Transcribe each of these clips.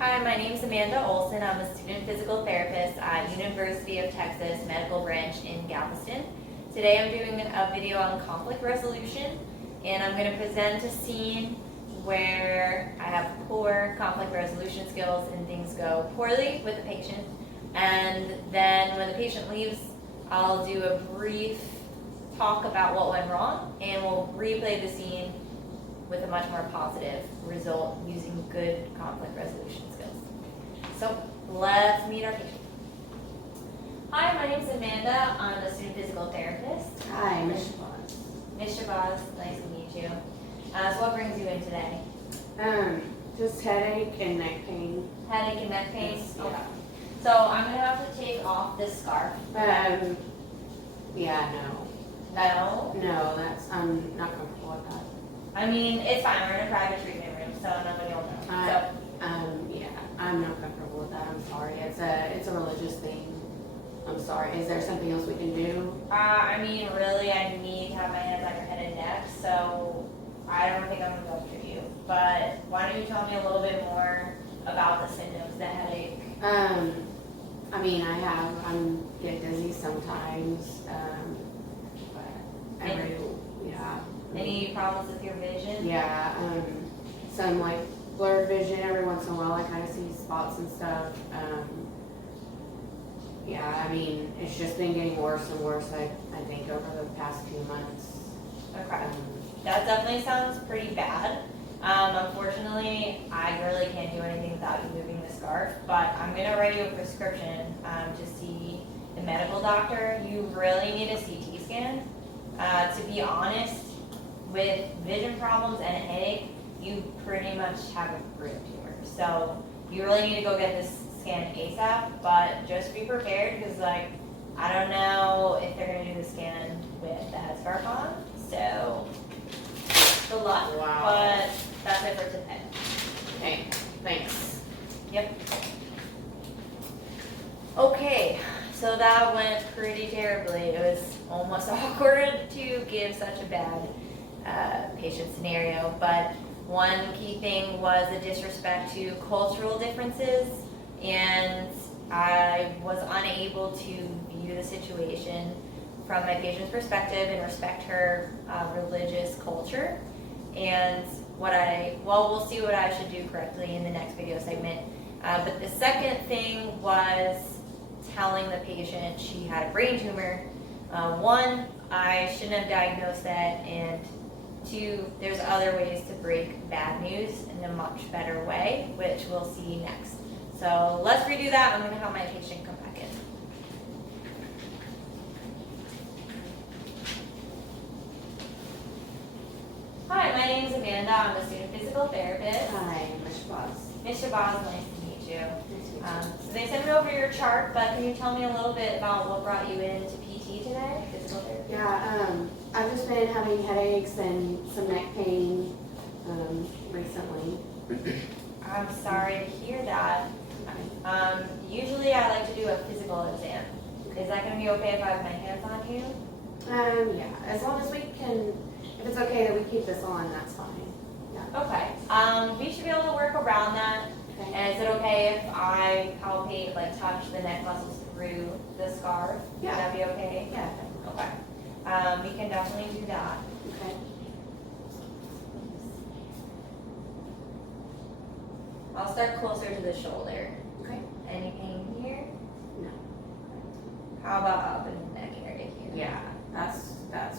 Hi, my name is Amanda Olson. I'm a student physical therapist at University of Texas Medical Branch in Galveston. Today I'm doing a video on conflict resolution, and I'm going to present a scene where I have poor conflict resolution skills and things go poorly with the patient. And then when the patient leaves, I'll do a brief talk about what went wrong, and we'll replay the scene with a much more positive result using good conflict resolution skills. So let's meet our patient. Hi, my name is Amanda. I'm a student physical therapist. Hi, Ms. Shabazz. Ms. Shabazz, nice to meet you. So what brings you in today? Just headache and neck pain. Headache and neck pain? Yes, yeah. Okay. So I'm going to have to take off this scarf. Yeah, no. No, I'm not comfortable with that. I mean, it's fine. We're in a private treatment room, so nobody will know. Yeah, I'm not comfortable with that. I'm sorry. It's a religious thing. I'm sorry. Is there something else we can do? I mean, really, I need to have my hands on your head and neck, so I don't think I'm going to go for you. But why don't you tell me a little bit more about the symptoms, the headache? I mean, I'm get dizzy sometimes. But yeah. Any problems with your vision? Yeah, some like blurred vision every once in a while. I kind of see spots and stuff. Yeah, I mean, it's just been getting worse and worse, I think, over the past few months. Okay. That definitely sounds pretty bad. Unfortunately, I really can't do anything without you moving the scarf, but I'm going to write you a prescription to see the medical doctor. You really need a CT scan. To be honest, with vision problems and a headache, you pretty much have a brain tumor. So you really need to go get this scan ASAP, but just be prepared because, like, I don't know if they're going to do the scan with the headscarf on. So good luck. Wow. But that's it for today. Okay, thanks. Yep. Okay, so that went pretty terribly. It was almost awkward to give such a bad patient scenario, but one key thing was a disrespect to cultural differences, and I was unable to view the situation from my patient's perspective and respect her religious culture. And we'll see what I should do correctly in the next video segment. But the second thing was telling the patient she had a brain tumor. One, I shouldn't have diagnosed that, and two, there's other ways to break bad news in a much better way, which we'll see next. So let's redo that. I'm going to have my patient come back in. Hi, my name is Amanda. I'm a student physical therapist. Hi, Ms. Shabazz. Ms. Shabazz, nice to meet you. So they sent me over your chart, but can you tell me a little bit about what brought you into PT today, physical therapy? Yeah, I've just been having headaches and some neck pain recently. I'm sorry to hear that. Usually I like to do a physical exam. Is that going to be okay if I have my hands on you? Yeah, as long as we can, if it's okay that we keep this on, that's fine. Yeah. Okay. We should be able to work around that. Okay. And is it okay if I palpate, like touch the neck muscles through the scarf? Yeah. Would that be okay? Yeah. Okay. We can definitely do that. Okay. I'll start closer to the shoulder. Okay. Any pain here? No. How about up in the neck area here? Yeah, that's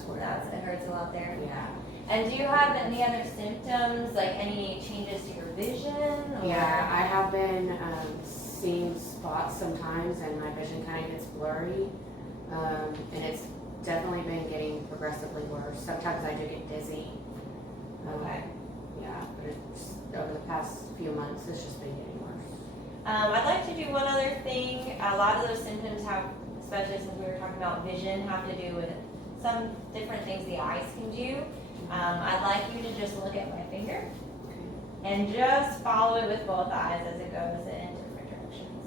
where. It hurts a lot there. Yeah. And do you have any other symptoms, like any changes to your vision? Or? Yeah, I have been seeing spots sometimes, and my vision kind of gets blurry, and it's definitely been getting progressively worse. Sometimes I do get dizzy. Okay. Yeah, but it's over the past few months, it's just been getting worse. I'd like to do one other thing. A lot of those symptoms have, especially since we were talking about vision, have to do with some different things the eyes can do. I'd like you to just look at my finger and just follow it with both eyes as it goes in different directions.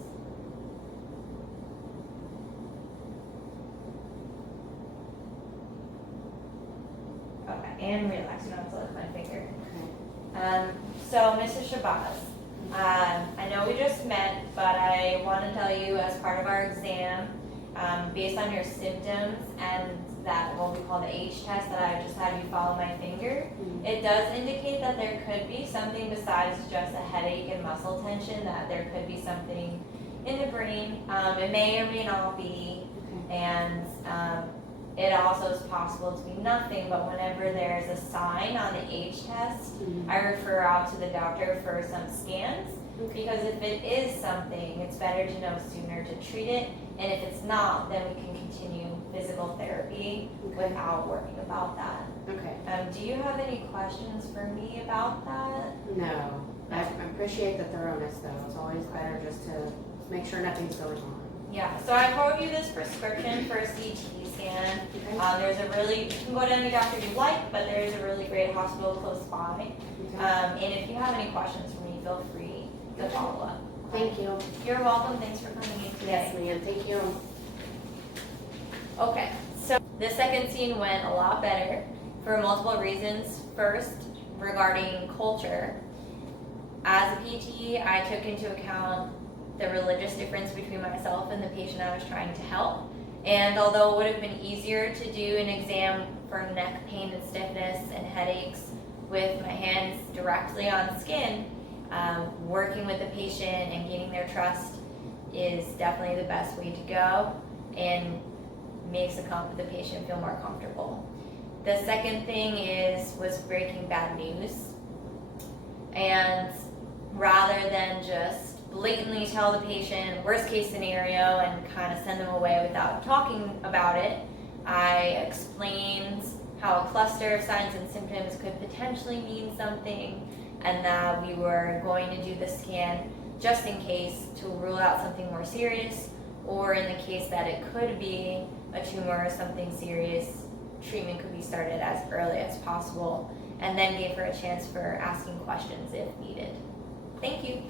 Okay, and relax. You don't have to look at my finger. Okay. So, Mrs. Shabazz, I know we just met, but I want to tell you as part of our exam, based on your symptoms and that what we call the H test that I just had you follow my finger, it does indicate that there could be something besides just a headache and muscle tension, that there could be something in the brain. It may or may not be, and it also is possible to be nothing, but whenever there's a sign on the H test, I refer out to the doctor for some scans, because if it is something, it's better to know sooner to treat it, and if it's not, then we can continue physical therapy without worrying about that. Okay. Do you have any questions for me about that? No. I appreciate the thoroughness though. It's always better just to make sure nothing's going on. Yeah, so I wrote you this prescription for a CT scan. There's a really, you can go to any doctor you like, but there's a really great hospital close by. And if you have any questions for me, feel free to follow up. Thank you. You're welcome. Thanks for coming in today. Yes, ma'am. Thank you. Okay, so the second scene went a lot better for multiple reasons. First, regarding culture. As a PT, I took into account the religious difference between myself and the patient I was trying to help. And although it would have been easier to do an exam for neck pain and stiffness and headaches with my hands directly on skin, working with the patient and gaining their trust is definitely the best way to go and makes the patient feel more comfortable. The second thing was breaking bad news. And rather than just blatantly tell the patient worst case scenario and kind of send them away without talking about it, I explained how a cluster of signs and symptoms could potentially mean something, and that we were going to do the scan just in case to rule out something more serious, or in the case that it could be a tumor or something serious, treatment could be started as early as possible, and then gave her a chance for asking questions if needed. Thank you.